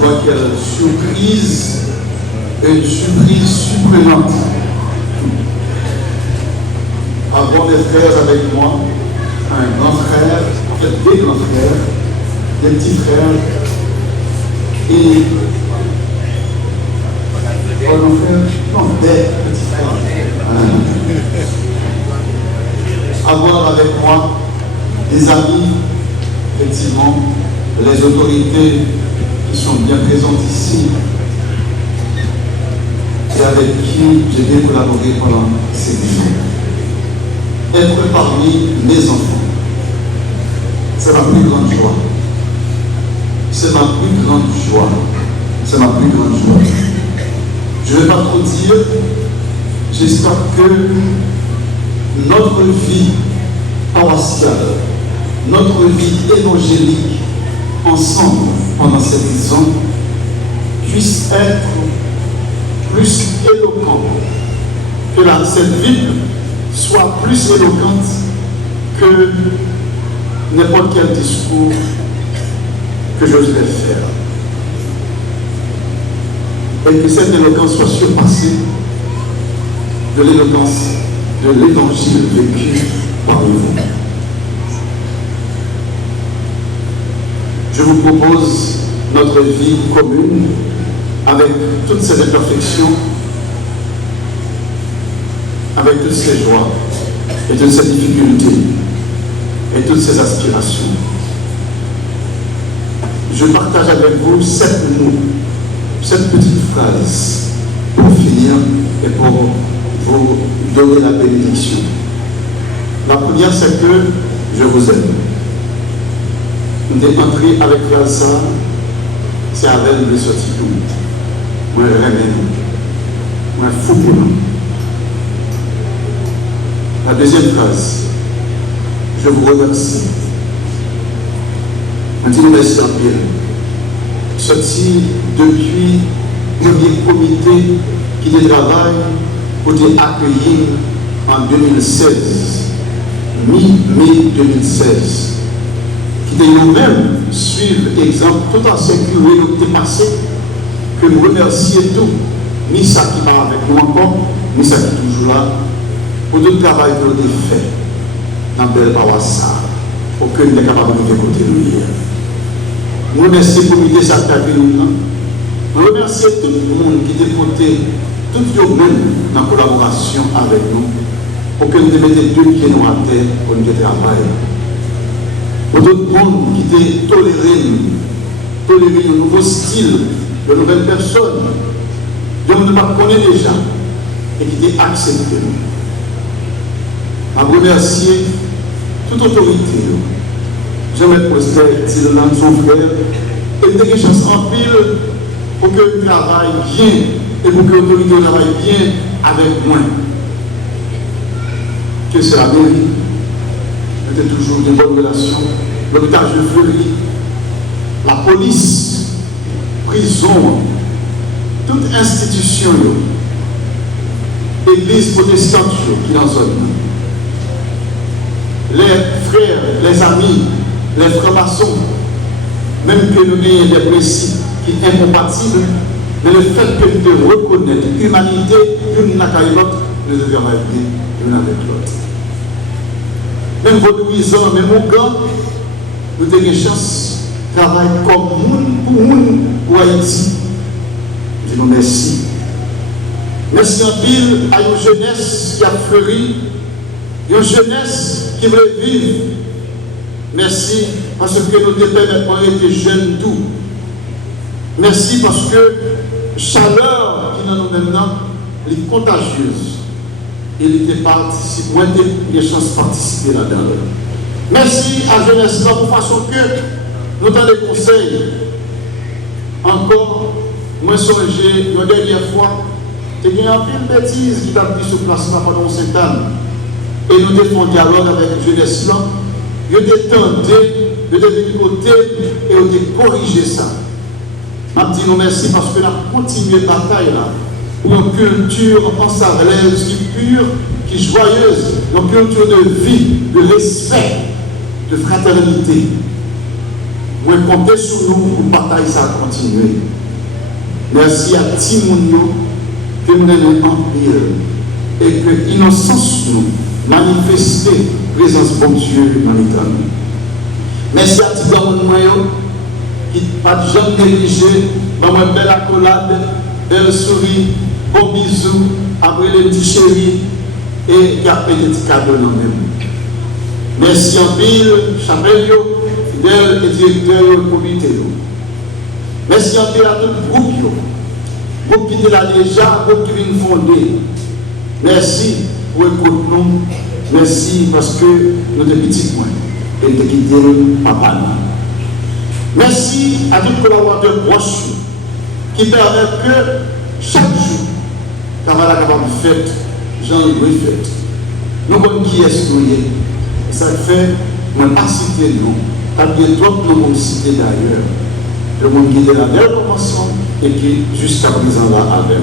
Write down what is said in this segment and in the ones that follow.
vois quelle surprise, une surprise surprenante. Avoir des frères avec moi, un grand frère, en fait des grands frères, des petits frères, et pas grand frère, non, des petits frères. Avoir avec moi des amis, effectivement, les autorités qui sont bien présentes ici et avec qui j'ai bien collaboré pendant ces 10 ans. Être parmi mes enfants, c'est ma plus grande joie. C'est ma plus grande joie. C'est ma plus grande joie. Je ne vais pas trop dire, j'espère que notre vie paroissiale, notre vie évangélique, ensemble, pendant ces 10 ans, puisse être plus éloquent, que cette vie soit plus éloquente que n'importe quel discours que j'oserais faire. Et que cette éloquence soit surpassée de l'éloquence de l'évangile vécu parmi vous. Je vous propose notre vie commune avec toutes ses imperfections, avec toutes ses joies et toutes ses difficultés et toutes ses aspirations. Je partage avec vous 7 mots, 7 petites phrases pour finir et pour vous donner la bénédiction. La première, c'est que je vous aime. Nous sommes entrés avec ça, c'est avec le sorti tout. Moi, je l'aime, moi, fou pour nous. La deuxième phrase, je vous remercie. Un petit merci en pile. Sorti depuis le premier comité qui travaille pour te accueillir en 2016, mi-mai 2016. Qui de nous-mêmes suivent l'exemple tout en sécurité qui est passé, que nous remercions tout, ni ça qui part avec nous encore, ni ça qui est toujours là, pour tout le travail que nous avons fait dans belle paroisse, pour que nous soyons capables de côté de nous. Nous remercions pour nous ça qui a nous. Nous remercions tout le monde qui est côté, tout le monde dans la collaboration avec nous, pour que nous mettions 2 pieds à terre pour nous travailler. Pour tout le monde qui était toléré un nouveau style, de nouvelles personnes, dont nous ne connaissons déjà, et qui était accepté. Je remercie toute autorité. J'aimerais poster Dylan, son frère, et des chances en pile pour que le travail bien, et pour que l'autorité travaille bien avec moi. Que c'est la mairie. C'était toujours de bonnes relations, l'hôpital de Fleury, la police, prison, toute institution, l'église protestante qui est dans la zone. Les frères, les amis, les francs-maçons, même que nous ayons des principes qui sont incompatibles, mais le fait que nous devons reconnaître l'humanité d'une avec l'autre, nous devons travailler l'une avec l'autre. Même vaudoisant, même au gars, nous avons une chance de travailler comme monde pour Haïti. Je vous remercie. Merci en pile à une jeunesse qui a fleuri, une jeunesse qui veut vivre. Merci parce que nous devons être jeunes tout. Merci parce que la chaleur qui est dans nous maintenant est contagieuse. Il était participe, moi j'ai des chances de participer là-dedans. Merci à la jeunesse là pour façon que nous avons des conseils. Encore, moi songé la dernière fois, il y a une pile de bêtises qui t'a pris sur place pendant 7 ans. Et nous avons un dialogue avec la jeunesse là. Nous avons tenté de côté et de corriger ça. Je dis nous merci parce que nous avons continué la bataille là. Pour une culture ensavelaise, qui est pure, qui est joyeuse, une culture de vie, de respect, de fraternité. Moi, comptez sur nous pour bataille ça continuer. Merci à Timounio que nous avons en pile et que l'innocence nous manifester présence bon Dieu dans l'éternel. Merci à Tigamon Moyo qui n'a pas jamais négligé, dans une belle accolade, belle souris, bon bisou, après les petits chéris et qui a fait des petits cadeaux dans même. Merci en pile, Chapelle, fidèle et directeur du comité. Merci en pile à tout le groupe. Groupe qui était là déjà, groupe qui vient fonder. Merci pour écouter nous. Merci parce que nous sommes petits points et nous quittons papa. Merci à tous les collaborateurs proches qui permettent que chaque jour, camarade capable de fête, Jean-Louis fête. Nous sommes qui est-ce nous y. Ça fait, je ne vais pas citer nous, car il y a trop de monde cité d'ailleurs. Le monde qui était là dès le commencement et qui jusqu'à présent là avec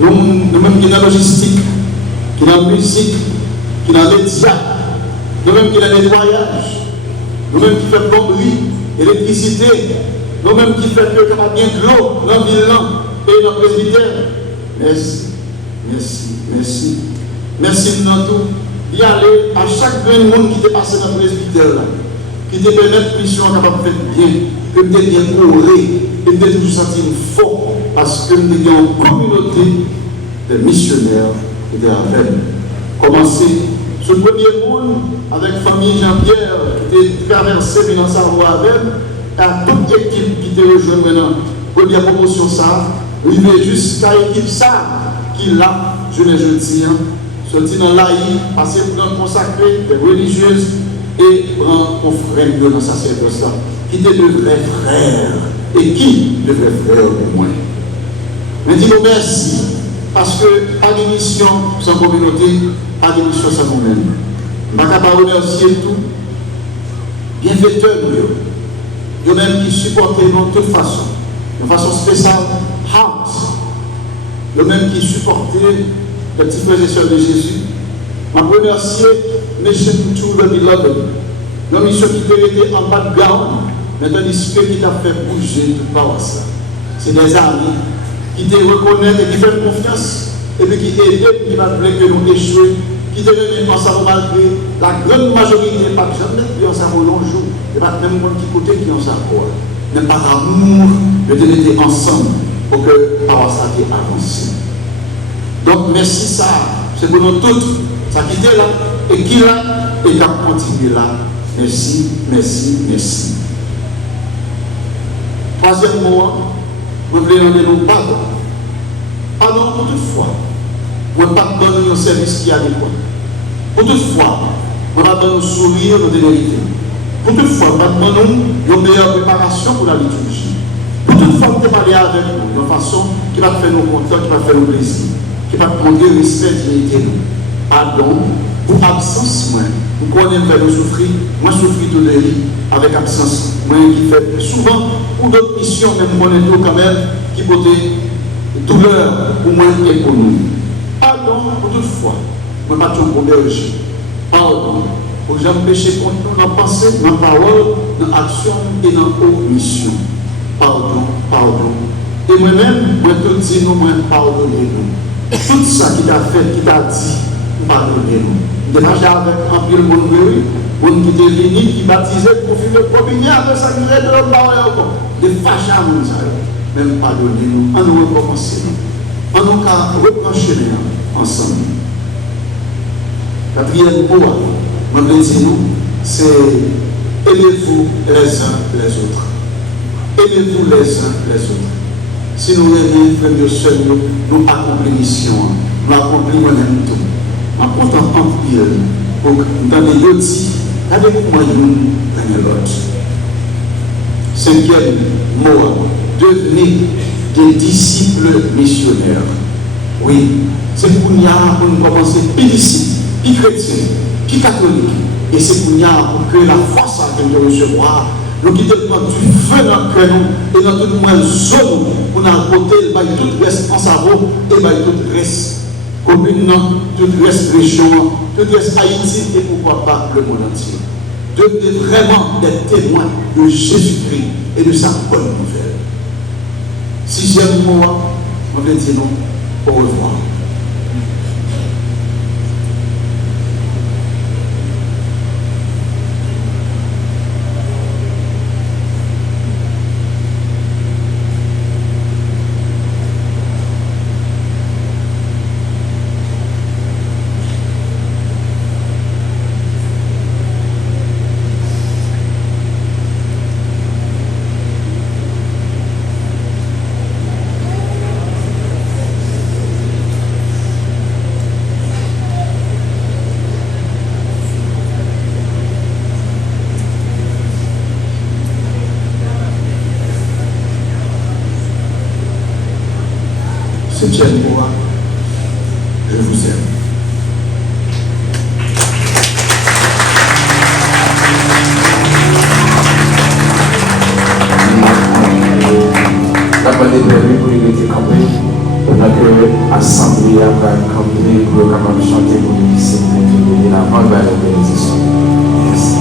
nous. Nous-mêmes qui sont dans la logistique, qui sont dans la musique, qui sont dans les médias, nous-mêmes qui sont dans le nettoyage, nous-mêmes qui faisons plomberie, électricité, nous-mêmes qui faisons que bien de l'eau dans la ville et dans le presbytère. Merci, merci, merci. Merci de nous tous. Y aller à chaque monde qui est passé dans le presbytère là, qui te permet de mission capable de faire bien, que tu es bien couré, et tu es toujours senti fort, parce que nous étions en communauté de missionnaires qui étaient avec nous. Commencer sur le premier monde avec la famille Jean-Pierre qui était traversée dans sa voie avec à toute équipe qui était rejointe maintenant. Première promotion ça, arriver jusqu'à l'équipe ça, qui là, je ne dis pas. Sorti dans l'Aïe, passer dans le consacré, des religieuses, et prendre offrande dans sa sacerdoce, qui étaient de vrais frères. Et qui de vrais frères pour moi? Mais dis-moi merci, parce que pas d'émission sans communauté, pas d'émission sans nous-mêmes. Je ne vais pas remercier tout, bienfaiteurs nous, eux-mêmes qui supportent nous de toute façon, de façon spéciale, Heart, eux-mêmes qui supportent les petits frères et sœurs de Jésus. Je remercie Mission to the Beloved, la mission qui était en background, mais tandis que qui t'a fait bouger tout par ça. C'est des amis qui te reconnaissent et qui font confiance, et puis qui aident, qui va vouloir que nous échouions, qui te remettent ensemble malgré la grande majorité, pas jamais qui ont ça pour long jour, et pas même mon petit côté qui ont ça pour mais par amour, de te mettre ensemble pour que par ça avance. Donc, merci ça. C'est pour nous tous. Ça qui était là, et qui là, et qui a continué là. Merci, merci, merci. Troisième mot, vous voulez demander nous pardon. Pardon pour toutefois. Vous ne pas donner un service qui est adéquat. Pour toutefois, vous ne pas donner un sourire de vérité. Pour toutefois, vous ne pas donner une meilleure préparation pour la liturgie. Pour toutefois, vous ne parler avec nous de façon qui va faire nous contents, qui va faire nous plaisir. Qui va prendre respect, dignité. Pardon pour absence, moi. Vous connaissez nous souffrir, moi souffrir tout de lui avec absence. Moi qui fait souvent pour d'autres missions, même moi tout quand même, qui portent douleur pour moi et pour nous. Pardon pour toutefois. Moi pas toujours pour berger. Pardon pour jamais pécher contre nous dans la pensée, dans la parole, dans l'action et dans l'omission. Pardon, pardon. Et moi-même, moi tout dis nous, moi pardonnez-nous. Tout ça qui t'a fait, qui t'a dit, pardonnez-nous. Déjà avec un pile monde qui était venu, qui baptisait pour faire le premier avec sa grille de l'homme barré. Des fâchés à nous, même pardonnez-nous. On nous recommencer. On nous reprocher ensemble. Quatrième mot, je veux dire, c'est aimez-vous les uns les autres. Aimez-vous les uns les autres. Si nous aimons, frères et sœurs, nous accomplissons mission, nous accomplissons nous-mêmes tout. En comptant en pile, pour dans les yodis, avec moi, nous prenons l'autre. Cinquième mot, devenez des disciples missionnaires. Oui, c'est pour nous commencer plus ici, plus chrétien, plus catholique. Et c'est pour que la force à nous recevoir. Nous quittons du feu dans le cœur et dans toute moins zone pour nous apporter tout reste en cerveau et tout reste commune, tout reste région, tout reste Haïti et pourquoi pas le monde entier. devenez vraiment des témoins de Jésus-Christ et de sa bonne nouvelle. Sixième mot, on va dire non, au revoir. Septième mot, je vous aime. La bonne permis pour il était campé, pendant que l'Assemblée va camper pour capable chanter pour nous ici, pour nous donner la bonne bénédiction. Merci.